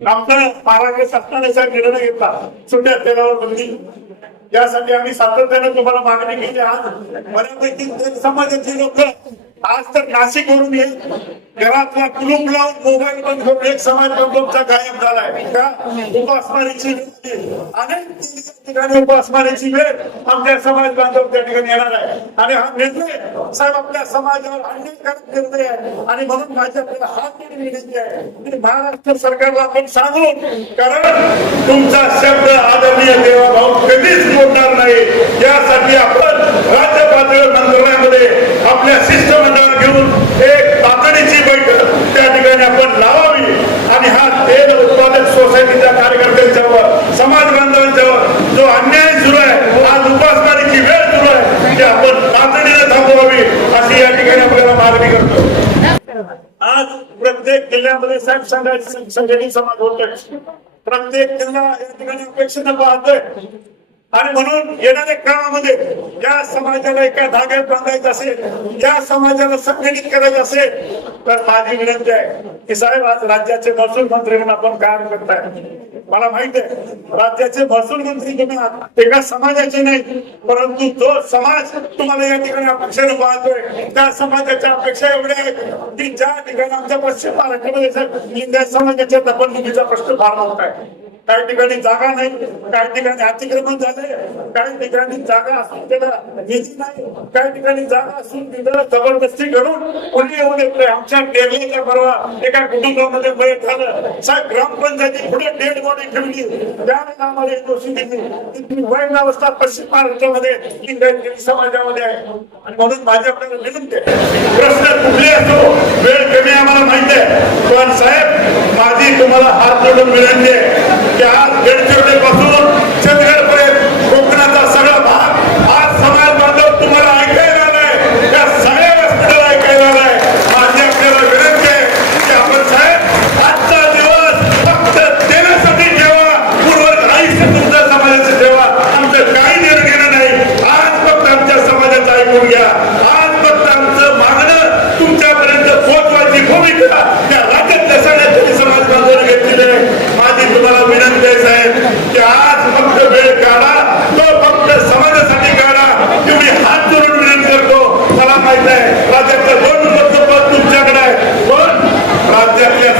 आमचा महाराष्ट्र शासनाने निर्णय घेतला सुट्या तेलावर बंदी, यासाठी आम्ही सातत्याने तुम्हाला मागणी केली. आज बऱ्यापैकी समाजाचे लोक आज तर नाशिक वरून येत घरातला कुलूप लावून मोबाईल बंद करून एक समाज बंदोबस्ता कायम झालाय का? उपासमारीची वेळ, अनेक ठिकाणी उपासमारीची वेळ आमच्या समाज बांधव त्या ठिकाणी येणार आहे. आणि हा निर्णय साहेब आपल्या समाजावर अन्यायकारक निर्णय आहे. आणि म्हणून माझ्या आपल्याला हात जोडून विनंती आहे की महाराष्ट्र सरकारला आपण सांगू, कारण तुमचा शब्द आदरणीय देवाभाऊ कधीच मोडणार नाही. यासाठी आपण राज्य पातळीवर मंत्रालयामध्ये आपल्या शिष्टमंडळाला घेऊन एक तातडीची बैठक त्या ठिकाणी आपण लावावी. आणि हा तेल उत्पादक सोसायटीच्या कार्यकर्त्यांच्यावर, समाज बांधवांच्यावर जो अन्याय सुरू आहे, आज उपासमारीची वेळ सुरू आहे, ती आपण तातडीने थांबवावी अशी या ठिकाणी आपल्याला मागणी करतो. आज प्रत्येक जिल्ह्यामध्ये साहेब सांगायचं संघटित समाज होतोय. प्रत्येक जिल्हा या ठिकाणी अपेक्षेने पाहतोय. आणि म्हणून येणाऱ्या काळामध्ये या समाजाला एका धाग्यात बांधायचं असेल, या समाजाला संघटित करायचं असेल, तर माझी विनंती आहे की साहेब आज राज्याचे महसूल मंत्री म्हणून आपण काम करताय. मला माहित आहे राज्याचे महसूल मंत्री तुम्ही एका समाजाचे नाही, परंतु तो समाज तुम्हाला या ठिकाणी अपेक्षेने पाहतोय. त्या समाजाच्या अपेक्षा एवढ्या आहेत की ज्या ठिकाणी आमच्या पश्चिम महाराष्ट्रामध्ये लिंगायत समाजाच्या दफनभूमीचा प्रश्न फार मोठा आहे. काही ठिकाणी जागा नाही, काही ठिकाणी अतिक्रमण झाले, काही ठिकाणी जागा असून त्याला निधी नाही, काही ठिकाणी जागा असून तिथं जबरदस्ती करून कोणी येऊन येतोय. आमच्या केरळच्या परवा एका कुटुंबामध्ये मयत झालं. साहेब ग्रामपंचायती पुढे डेड बॉडी ठेवली, त्यावेळेला आम्हाला दोषी दिली. वैनावस्था पश्चिम महाराष्ट्रामध्ये लिंगायत समाजामध्ये आहे. आणि म्हणून माझ्या आपल्याला विनंती आहे, प्रश्न कुठले असो, वेळ कमी आम्हाला माहिती आहे, पण साहेब माझी तुम्हाला हात जोडून विनंती आहे की आज गडचिरोली पासून चंदगडपर्यंत कोकणाचा सगळा भाग आज समाज बांधव तुम्हाला ऐकायला आलाय, त्या सगळ्या रस्त्याला ऐकायला आलाय. माझी आपल्याला विनंती आहे की आपण साहेब आजचा दिवस फक्त देण्यासाठी ठेवा, पूर्वज आयुष्य तुमच्या समाजाचं ठेवा. आमचं काही देणं घेणं नाही. आज फक्त आमच्या समाजाचं ऐकून घ्या. आज फक्त आमचं मागणं तुमच्यापर्यंत पोहोचवायची भूमिका त्या राज्यातल्या सगळ्या समाज बांधवांनी घेतलेली आहे. माझी तुम्हाला विनंती आहे साहेब की आज फक्त वेळ काढा, तो फक्त समाजासाठी काढा. तुम्ही हात जोडून विनंती करतो. मला माहित आहे राज्यातलं 2 पद तुमच्याकडे आहे, पण राज्यातल्या